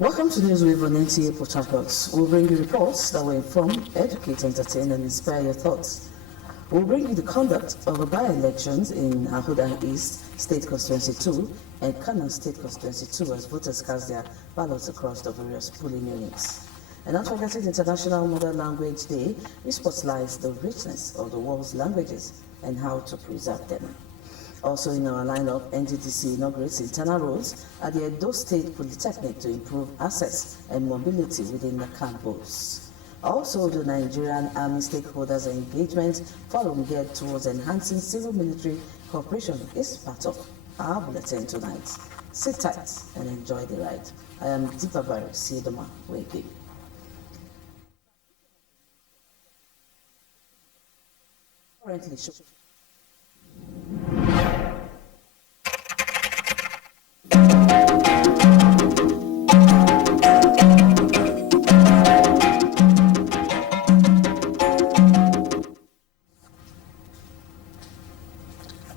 Welcome to Newswave on NTA Port Harcourt. We'll bring you reports that will inform, educate, entertain, and inspire your thoughts. We'll bring you the conduct of the by-elections in Ahoda East State Constituency 2 and Kana State Constituency 2 as voters cast their ballots across the various polling units. And not forgetting International Mother Language Day, which spotlights the richness of the world's languages and how to preserve them. Also in our lineup, NGDC inaugurates internal roads at the Edo State Polytechnic to improve access and mobility within the campus. Also, the Nigerian Army Stakeholders Engagement Forum geared towards enhancing civil-military cooperation is part of our bulletin tonight. Sit tight and enjoy the ride. I am Deepavari Siedoma Weke. Currently,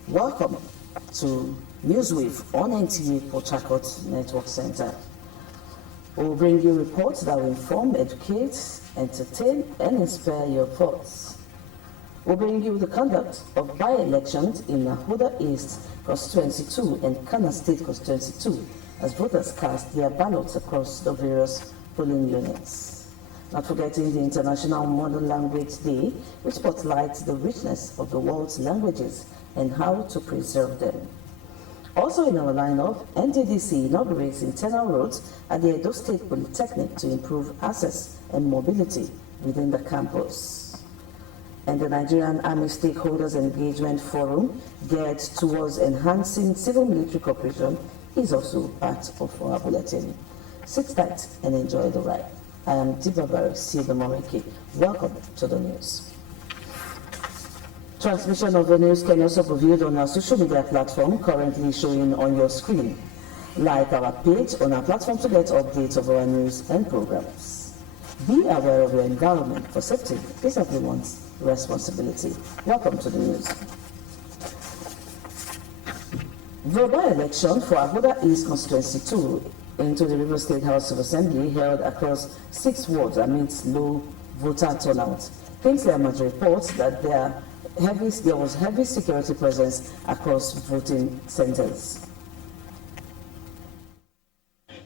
welcome to Newswave on NTA Port Harcourt Network Center. We'll bring you reports that will inform, educate, entertain, and inspire your thoughts. We'll bring you the conduct of by-elections in Ahoda East Constituency 2 and Kana State Constituency 2 as voters cast their ballots across the various polling units. Not forgetting the International Mother Language Day, which spotlights the richness of the world's languages and how to preserve them. Also in our lineup, NGDC inaugurates internal roads at the Edo State Polytechnic to improve access and mobility within the campus. And the Nigerian Army Stakeholders Engagement Forum, geared towards enhancing civil-military cooperation, is also part of our bulletin. Sit tight and enjoy the ride. I am Deepavari Siedoma. Welcome to the news. Transmission of the news can also be viewed on our social media platform currently showing on your screen. Like our page on our platform to get updates of our news and programs. Be aware of your environment for safety is everyone's responsibility. Welcome to the news. The by-election for Ahoda East Constituency 2 into the River State House of Assembly held across 6 wards amidst low voter turnout. Kingsley Amaju reports that there was heavy security presence across voting centers.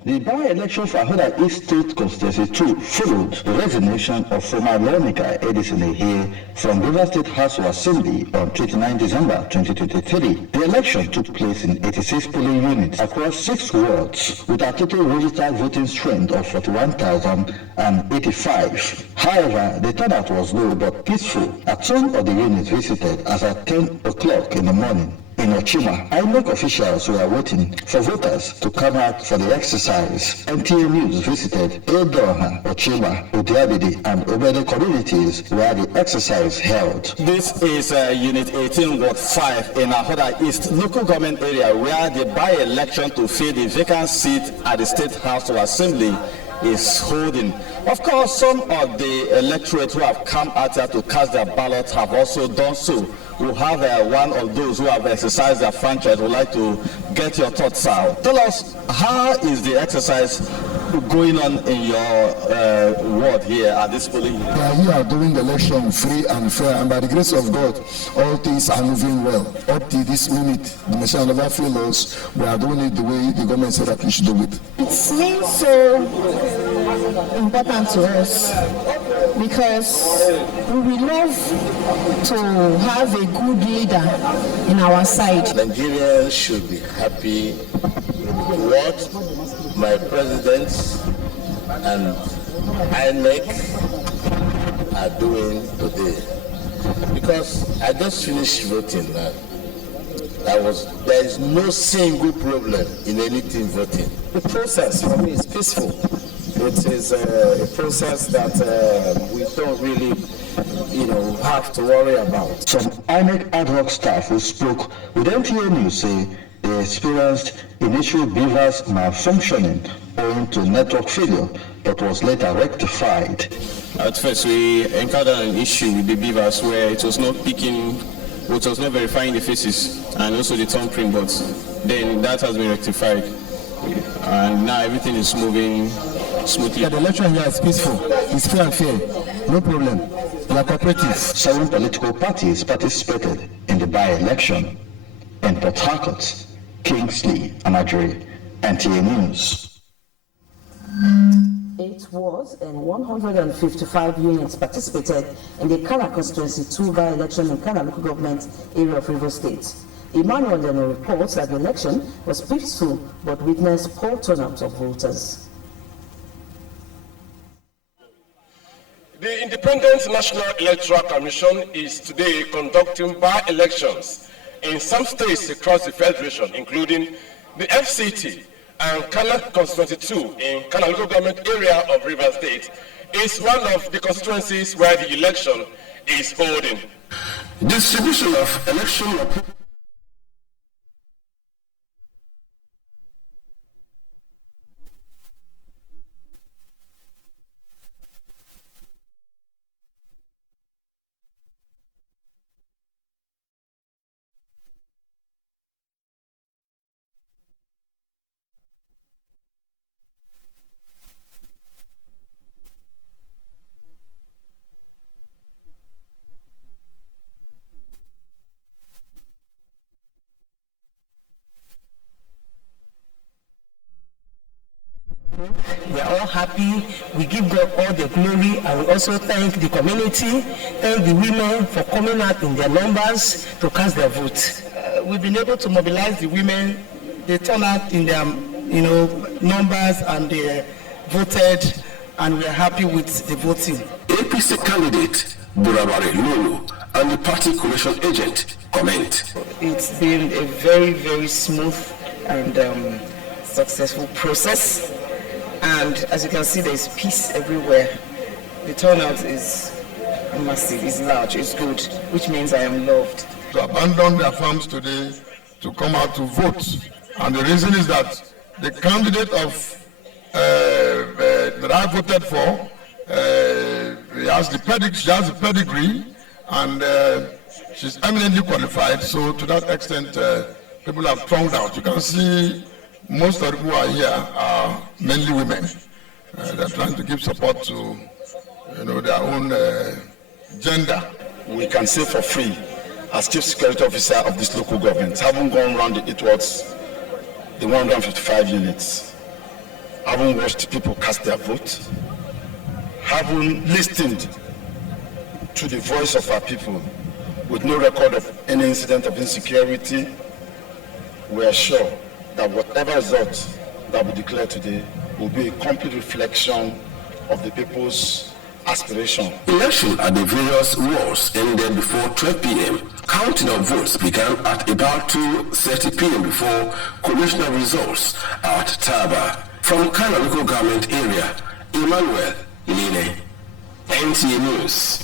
The by-election for Ahoda East State Constituency 2 followed the resignation of former lawmaker Edison Ehe from River State House of Assembly on 29 December 2023. The election took place in 86 polling units across 6 wards with a total registered voting strength of 41,085. However, the turnout was low but peaceful at some of the units visited as at 10 o'clock in the morning. In Ochima, INEC officials were waiting for voters to come out for the exercise. NTA News visited Edoha, Ochima, Udiabidi, and Obede communities where the exercise held. This is Unit 18, Ward 5 in Ahoda East local government area where the by-election to fill the vacant seat at the State House of Assembly is holding. Of course, some of the electorate who have come out here to cast their ballots have also done so. We have one of those who have exercised their franchise. Would like to get your thoughts out. Tell us, how is the exercise going on in your ward here at this polling unit? We are doing the election free and fair, and by the grace of God, all things are moving well. Up to this minute, the Messiah never failed us. We are doing it the way the government said that we should do it. It seems so important to us because we would love to have a good leader in our side. Nigerians should be happy with what my president and INEC are doing today. Because I just finished voting now. There is no single problem in anything voting. The process for me is peaceful. It is a process that we don't really, have to worry about. Some INEC ad hoc staff who spoke with NTA News say they experienced initial beavers malfunctioning owing to network failure, but was later rectified. At first, we encountered an issue with the beavers where it was not picking, it was not verifying the faces and also the thumbprint, but then that has been rectified. and now everything is moving smoothly. Yeah, the election here is peaceful, it's fair and fair, no problem. We are cooperative. 7 political parties participated in the by-election in Port Harcourt, Kingsley, Amaduri, NTA News. 8 wards and 155 units participated in the Kana Constituency 2 by-election in Kana local government area of Rivers State. Emmanuel then reports that the election was peaceful but witnessed poor turnout of voters. The Independent National Electoral Commission is today conducting by-elections in some states across the Federation, including the FCT and Kana Constituency 2 in Kana local government area of Rivers State. Is one of the constituencies where the election is holding. Distribution of election We are all happy. We give God all the glory, and we also thank the community, thank the women for coming out in their numbers to cast their vote. We've been able to mobilize the women. They turn out in their, numbers, and they voted, and we are happy with the voting. APC candidate Burabare Lulu and the party coalition agent comment. It's been a very, very smooth and successful process. And as you can see, there's peace everywhere. The turnout is massive, it's large, it's good, which means I am loved. To abandon their farms today to come out to vote. And the reason is that the candidate that I voted for, she has the pedigree, and she's eminently qualified. So to that extent, people have thronged out. You can see most of the people who are here are mainly women. They're trying to give support to, their own gender. We can say for free, as Chief Security Officer of this local government, having gone around the 155 units, having watched people cast their vote, having listened to the voice of our people with no record of any incident of insecurity, we are sure that whatever result that we declare today will be a complete reflection of the people's aspiration. Election at the various wards ended before 12 p.m. Counting of votes began at about 2:30 p.m. before commissioner results at Taba. From Kana local government area, Emmanuel Line, NTA News.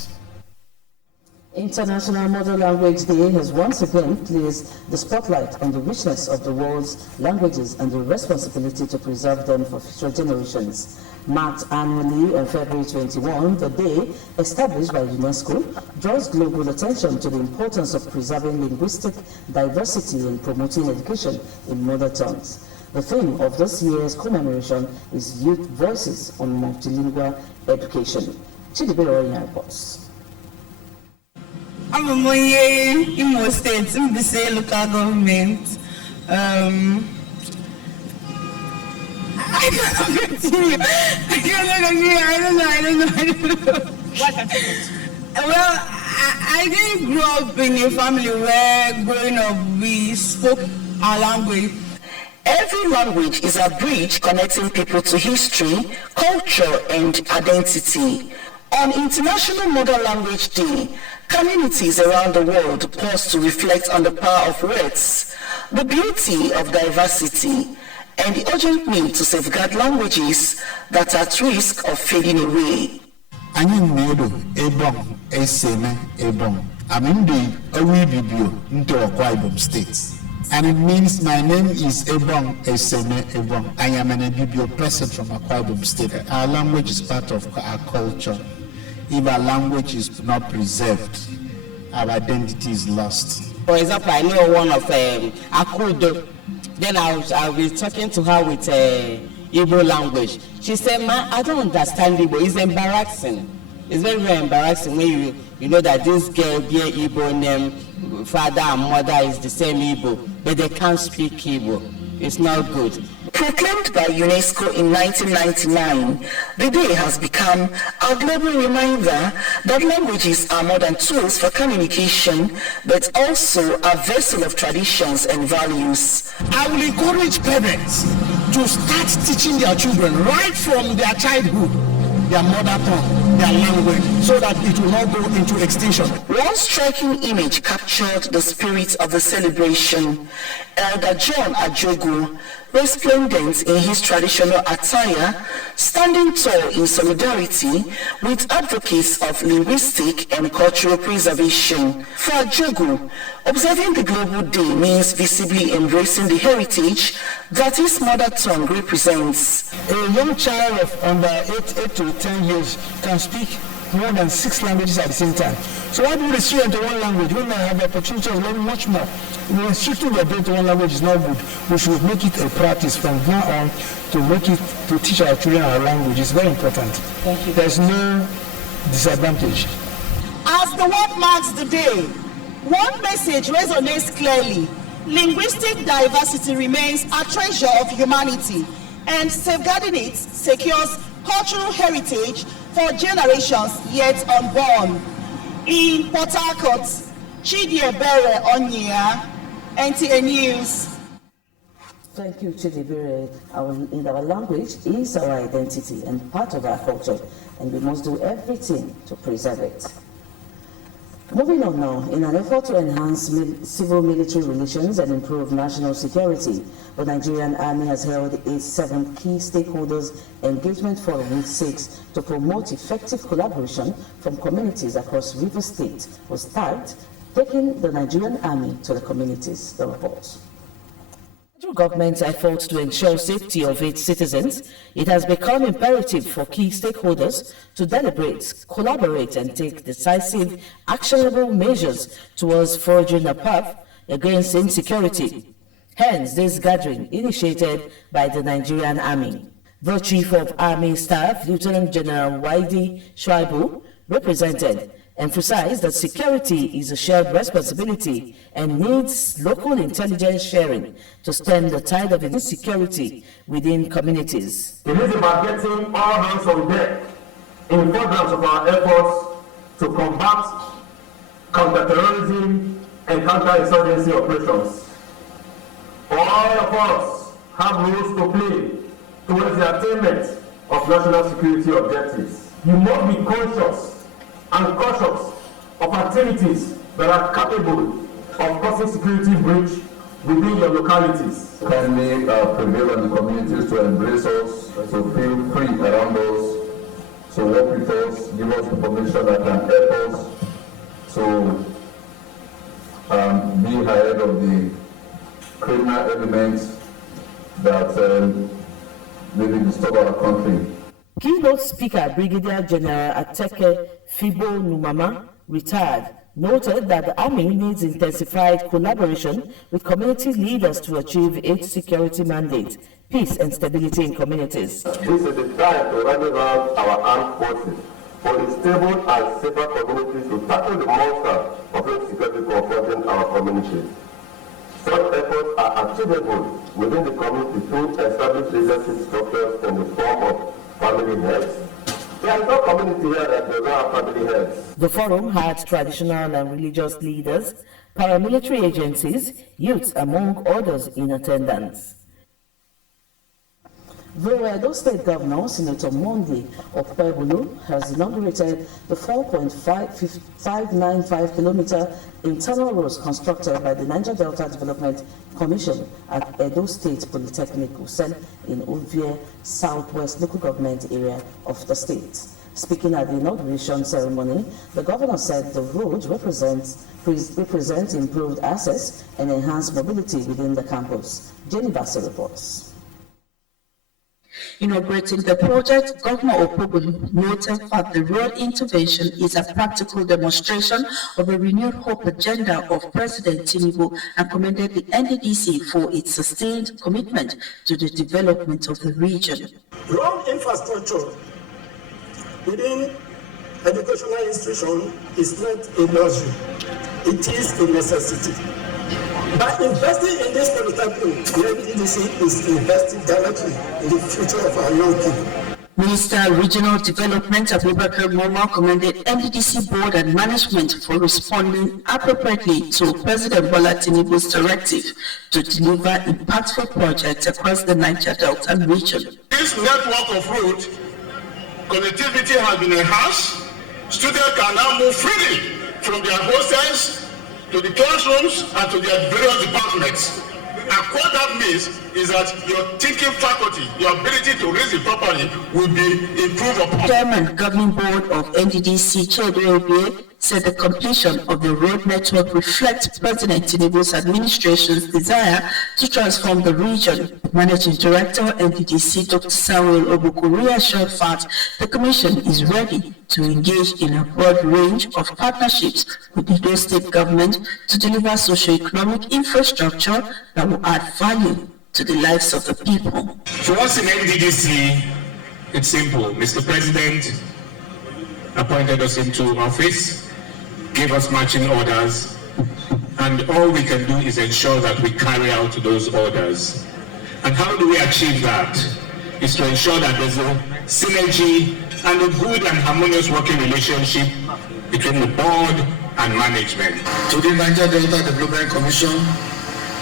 International Mother Language Day has once again placed the spotlight on the richness of the world's languages and the responsibility to preserve them for future generations. Marked annually on February 21, the day, established by UNESCO, draws global attention to the importance of preserving linguistic diversity and promoting education in mother tongues. The theme of this year's commemoration is Youth Voices on Multilingual Education. Chidibe Roya reports. I'm a Imo State, in the same local government. I cannot continue. I don't know. What happened? Well, I didn't grow up in a family where growing up we spoke our language. Every language is a bridge connecting people to history, culture, and identity. On International Mother Language Day, communities around the world pause to reflect on the power of words, the beauty of diversity, and the urgent need to safeguard languages that are at risk of fading away. I'm in Akwa Ibom State. And it means my name is Ebong Eseme Ebong. I am an Ebibio person from Akwa Ibom State. Our language is part of our culture. If our language is not preserved, our identity is lost. For example, I know one of Akudo. Then I'll be talking to her with Igbo language. She said, "Ma, I don't understand Igbo. It's embarrassing. It's very, very embarrassing when you know that this girl bear Igbo name, father and mother is the same Igbo, but they can't speak Igbo. It's not good." Proclaimed by UNESCO in 1999, the day has become a global reminder that languages are more than tools for communication, but also a vessel of traditions and values. I will encourage parents to start teaching their children right from their childhood their mother tongue, their language, so that it will not go into extinction. One striking image captured the spirit of the celebration. Elder John Ajogu, resplendent in his traditional attire, standing tall in solidarity with advocates of linguistic and cultural preservation. For Ajogu, observing the Global Day means visibly embracing the heritage that his mother tongue represents. A young child of under 8 to 10 years can speak more than 6 languages at the same time. So why do we restrict to one language when they have the opportunity of learning much more? Restricting your brain to one language is not good. We should make it a practice from now on to teach our children our language. It's very important. Thank you. There's no disadvantage. As the word marks the day, one message resonates clearly. Linguistic diversity remains a treasure of humanity, and safeguarding it secures cultural heritage for generations yet unborn. In Port Harcourt, Chidiebere Onyia, NTA News. Thank you, Chidiebere. In our language is our identity and part of our culture, and we must do everything to preserve it. Moving on now, in an effort to enhance civil-military relations and improve national security, the Nigerian Army has held its 7th Key Stakeholders Engagement Forum, which seeks to promote effective collaboration from communities across Rivers State, was tagged Taking the Nigerian Army to the Communities. The report. Through government's efforts to ensure safety of its citizens, it has become imperative for key stakeholders to deliberate, collaborate, and take decisive, actionable measures towards forging a path against insecurity. Hence, this gathering, initiated by the Nigerian Army. The Chief of Army Staff, Lieutenant General Waidi Shuaibu, emphasized that security is a shared responsibility and needs local intelligence sharing to stem the tide of insecurity within communities. It is about getting all hands on deck in furtherance of our efforts to combat counterterrorism and counterinsurgency operations. All of us have roles to play towards the attainment of national security objectives. You must be conscious and cautious of activities that are capable of causing security breach within your localities. Kindly prevail on the communities to embrace us, to feel free around us, to work with us, give us information that can help us to be ahead of the criminal elements that maybe disturb our country. Keynote Speaker Brigadier General Ateke Fibo Numama, retired, noted that the Army needs intensified collaboration with community leaders to achieve its security mandate, peace and stability in communities. This is the time to rally around our armed forces for a stable and safer communities to tackle the monster of insecurity confronting our communities. Such efforts are achievable within the community through established leadership structures in the form of family heads. There is no community here that does not have family heads. The forum had traditional and religious leaders, paramilitary agencies, youths, among others in attendance. The Edo State Governor, Senator Monday Okpebulu, has inaugurated the 4.595-kilometer internal roads constructed by the Niger Delta Development Commission at Edo State Polytechnic Usen in Uvie, southwest local government area of the state. Speaking at the inauguration ceremony, the governor said the road represents improved access and enhanced mobility within the campus. Jenny Bassey reports. Inaugurating the project, Governor Opogolu noted that the road intervention is a practical demonstration of a renewed hope agenda of President Tinubu and commended the NDDC for its sustained commitment to the development of the region. Road infrastructure within educational institution is not a luxury, it is a necessity. By investing in this polytechnic, the NDDC is investing directly in the future of our young people. Minister of Regional Development Abubakar Momo commended NDDC board and management for responding appropriately to President Bola Tinubu's directive to deliver impactful projects across the Niger Delta region. This network of route connectivity has been enhanced. Students can now move freely from their hostels to the classrooms and to their various departments. And what that means is that your thinking faculty, your ability to reason properly will be improved upon. Chairman, Governing Board of NDDC, Chedo Obie, said the completion of the road network reflects President Tinubu's administration's desire to transform the region. Managing Director, NDDC, Dr. Samuel Obuku, reassured that the Commission is ready to engage in a broad range of partnerships with the Edo State government to deliver socio-economic infrastructure that will add value to the lives of the people. For us in NDDC, it's simple. Mr. President appointed us into office, gave us marching orders, and all we can do is ensure that we carry out those orders. And how do we achieve that? Is to ensure that there's a synergy and a good and harmonious working relationship between the board and management. Today, Niger Delta Development Commission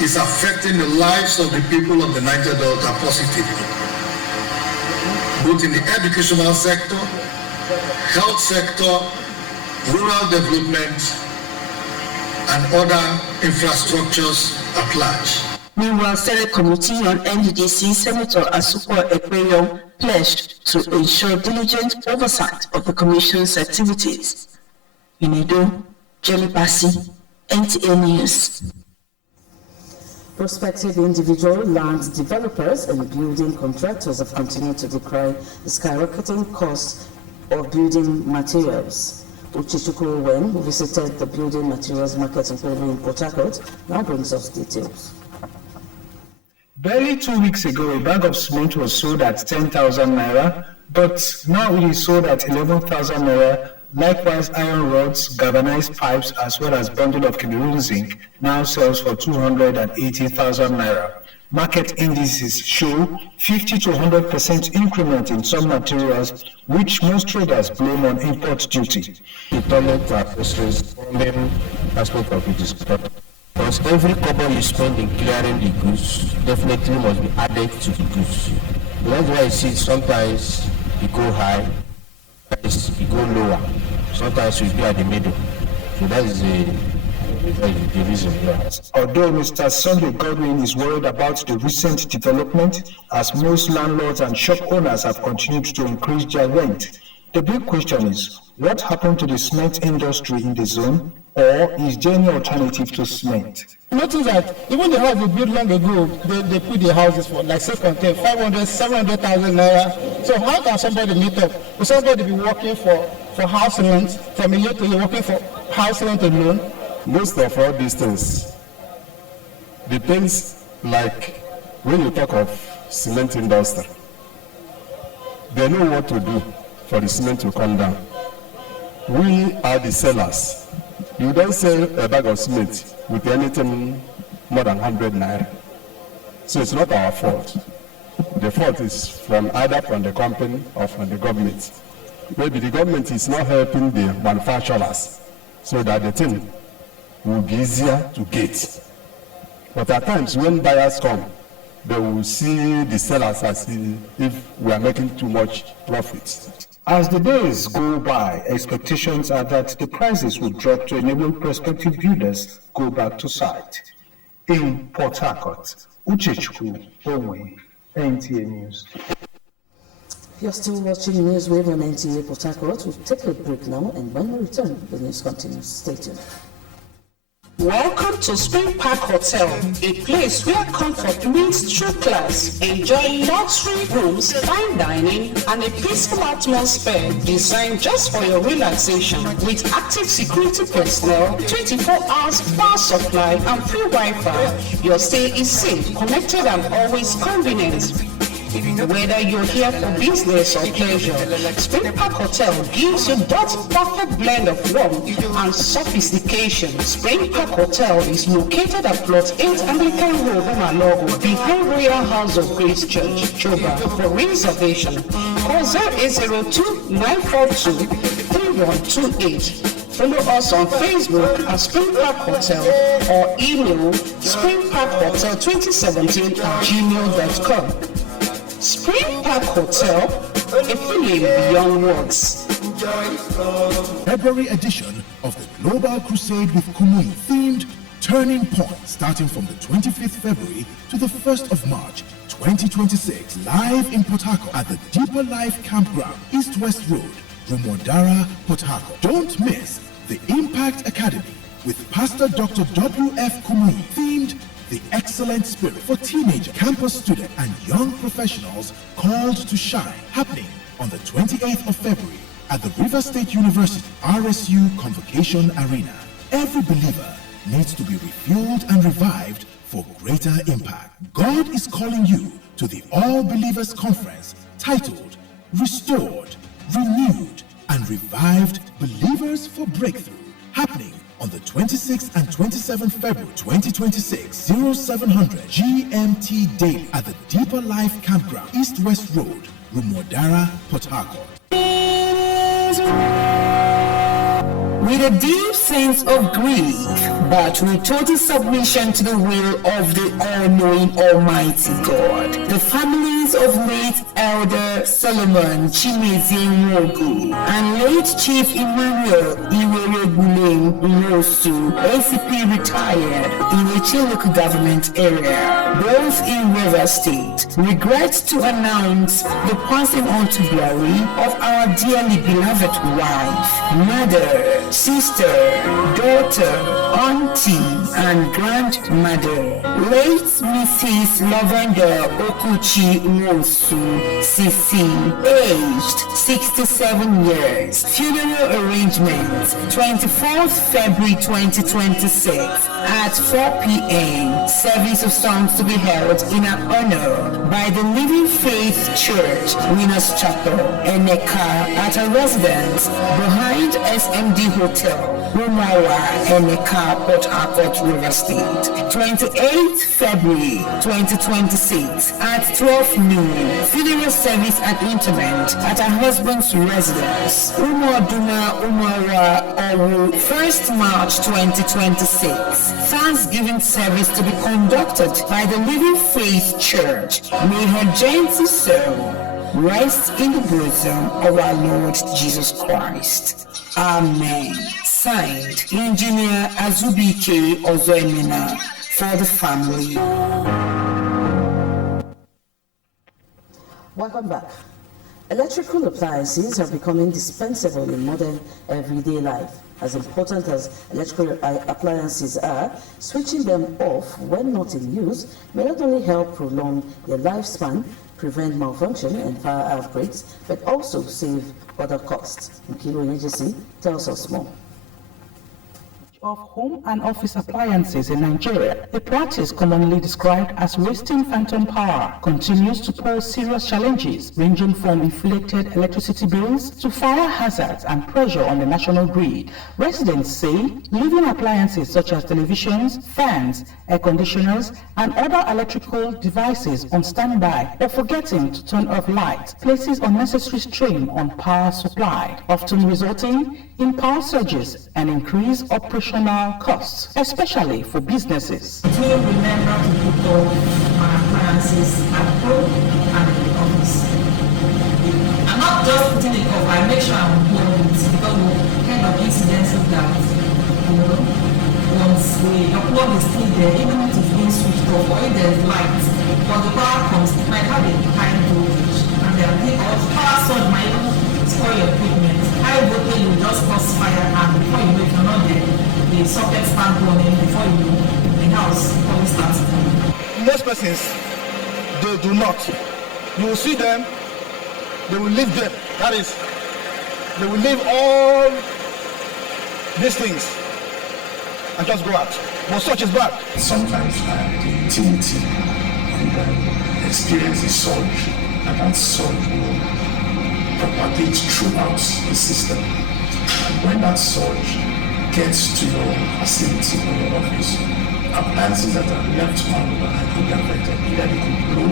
is affecting the lives of the people of the Niger Delta positively, both in the educational sector, health sector, rural development, and other infrastructures at large. Meanwhile, Senate Committee on NDDC Senator Asuko Ekpeyo pledged to ensure diligent oversight of the Commission's activities. In Edo, Jenny Bassi, NTA News. Prospective individual land developers and building contractors have continued to decry the skyrocketing cost of building materials. Uchichuku Wen, who visited the building materials market in Port Harcourt, now brings us details. Barely 2 weeks ago, a bag of cement was sold at 10,000 naira, but now it is sold at 11,000 naira. Likewise, iron rods, galvanized pipes, as well as bundle of Cameroon zinc now sells for 280,000 naira. Market indices show 50 to 100% increment in some materials, which most traders blame on import duty. The toilet accessories, main aspect of it is because every kobo you spend in clearing the goods definitely must be added to the goods. That's why you see sometimes it go high, sometimes it go lower, sometimes it be at the middle. So that is the reason. Although Mr. Sunday Godwin is worried about the recent development, as most landlords and shop owners have continued to increase their rent, the big question is, what happened to the cement industry in the zone, or is there any alternative to cement? Notice that even the house they built long ago, they put the houses for like self-contained 500, 700,000 naira. So how can somebody meet up? Will somebody be working for house rent from a year to year, working for house rent alone? Most of all these things, the things like when you talk of cement industry, they know what to do for the cement to come down. We are the sellers. You don't sell a bag of cement with anything more than 100 naira. So it's not our fault. The fault is either from the company or from the government. Maybe the government is not helping the manufacturers so that the thing will be easier to get. But at times when buyers come, they will see the sellers as if we are making too much profit. As the days go by, expectations are that the prices will drop to enable prospective builders go back to site. In Port Harcourt, Uchechukwu Onwe, NTA News. You're still watching Newswave on NTA Port Harcourt. We'll take a break now, and when we return, the news continues. Stay tuned. Welcome to Spring Park Hotel, a place where comfort meets true class. Enjoy luxury rooms, fine dining, and a peaceful atmosphere designed just for your relaxation. With active security personnel, 24 hours power supply, and free Wi-Fi, your stay is safe, connected, and always convenient. Whether you're here for business or pleasure, Spring Park Hotel gives you that perfect blend of warmth and sophistication. Spring Park Hotel is located at Plot 8 Anglican Road, Umalogo, behind Royal House of Grace Church, Choba. For reservation, call 0802-942-3128. Follow us on Facebook at Spring Park Hotel or email springparkhotel2017@gmail.com. Spring Park Hotel, a feeling beyond words. February edition of the Global Crusade with Kumuyi themed Turning Point, starting from the 25th February to the 1st of March 2026, live in Port Harcourt at the Deeper Life Campground, East West Road, Rumodara, Port Harcourt. Don't miss the Impact Academy with Pastor Dr. W.F. Kumuyi, themed The Excellent Spirit for teenager, campus students, and young professionals called to shine, happening on the 28th of February at the River State University RSU Convocation Arena. Every believer needs to be refueled and revived for greater impact. God is calling you to the All Believers Conference titled Restored, Renewed, and Revived Believers for Breakthrough, happening on the 26th and 27th February 2026, 0700 GMT daily at the Deeper Life Campground, East West Road, Rumodara, Port Harcourt. With a deep sense of grief, but with total submission to the will of the all-knowing Almighty God, the families of late Elder Solomon Chimezie Nwogu and late Chief Emmanuel Iweregule Nwosu, ACP retired in Eche local government area, both in Rivers State, regret to announce the passing on to glory of our dearly beloved wife, mother, sister, daughter, auntie, and grandmother, late Mrs. Lavender Okuchi Nwosu, CC, aged 67 years. Funeral arrangements, 24th February 2026 at 4 p.m. Service of songs to be held in her honor by the Living Faith Church, Winners Chapel, Eneka, at her residence behind SMD Hotel, Rumawa, Eneka, Port Harcourt, River State. 28th February 2026 at 12 noon. Funeral service and interment at her husband's residence, Umoduna Umara Owu, 1st March 2026. Thanksgiving service to be conducted by the Living Faith Church. May her gentle soul rest in the bosom of our Lord Jesus Christ. Amen. Signed, Engineer Azubike Ozoemena, for the family. Welcome back. Electrical appliances have become indispensable in modern everyday life. As important as electrical appliances are, switching them off when not in use may not only help prolong their lifespan, prevent malfunction and power outbreaks, but also save other costs. Nkilo Yejisi tells us more. Of home and office appliances in Nigeria, a practice commonly described as wasting phantom power, continues to pose serious challenges ranging from inflated electricity bills to fire hazards and pressure on the national grid. Residents say leaving appliances such as televisions, fans, air conditioners, and other electrical devices on standby or forgetting to turn off lights places unnecessary strain on power supply, often resulting in power surges and increased operational costs, especially for businesses. To remember to put off my appliances at home and in the office. I'm not just putting it off, I make sure I'm plugged it because of kind of incidences that, once your plug is still there, even if it's being switched off or if there's light, when the power comes, it might have a high voltage and there are power surge might even spoil your equipment. High voltage will just cause fire and before you know it, you're not there. the socket start burning before you know the house probably starts burning. Most persons, they do not. You will see them, they will leave them. That is, they will leave all these things and just go out. But such is bad. Sometimes the utility and experience is surge, and that surge will propagate throughout the system. And when that surge gets to your facility or your office, appliances that are left on could be affected. Either they could blow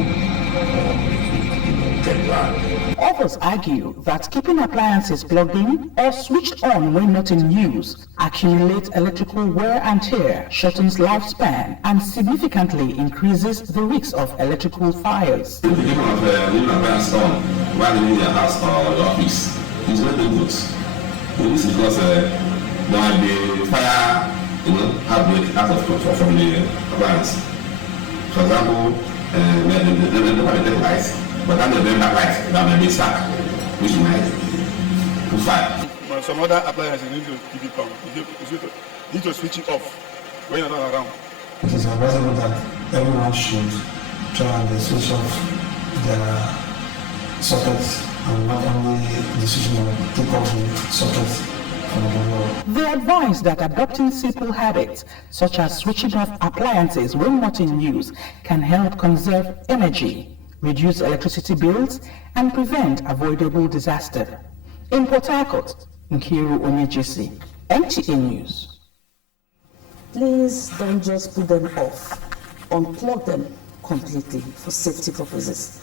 or it could get bad. Others argue that keeping appliances plugged in or switched on when not in use accumulates electrical wear and tear, shortens lifespan, and significantly increases the risk of electrical fires. If you keep on leaving appliance on while in your house or your office, it's very dangerous. This is because there might be fire, outbreak out of control from the appliance. For example, they have a light, but then they bring back light that may be stuck, which might put fire. But some other appliances need to keep it on. You need to switch it off when you're not around. It is advisable that everyone should try and switch off their sockets and not only the switching of take off the sockets. They advise that adopting simple habits, such as switching off appliances when not in use, can help conserve energy, reduce electricity bills, and prevent avoidable disaster. In Port Harcourt, Nkiru Onyejisi, NTA News. Please don't just put them off. Unplug them completely for safety purposes.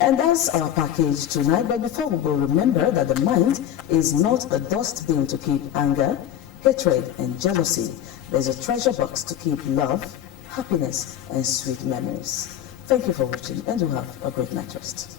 And that's our package tonight. But before we go, remember that the mind is not a dustbin to keep anger, hatred, and jealousy. There's a treasure box to keep love, happiness, and sweet memories. Thank you for watching, and you have a great night rest.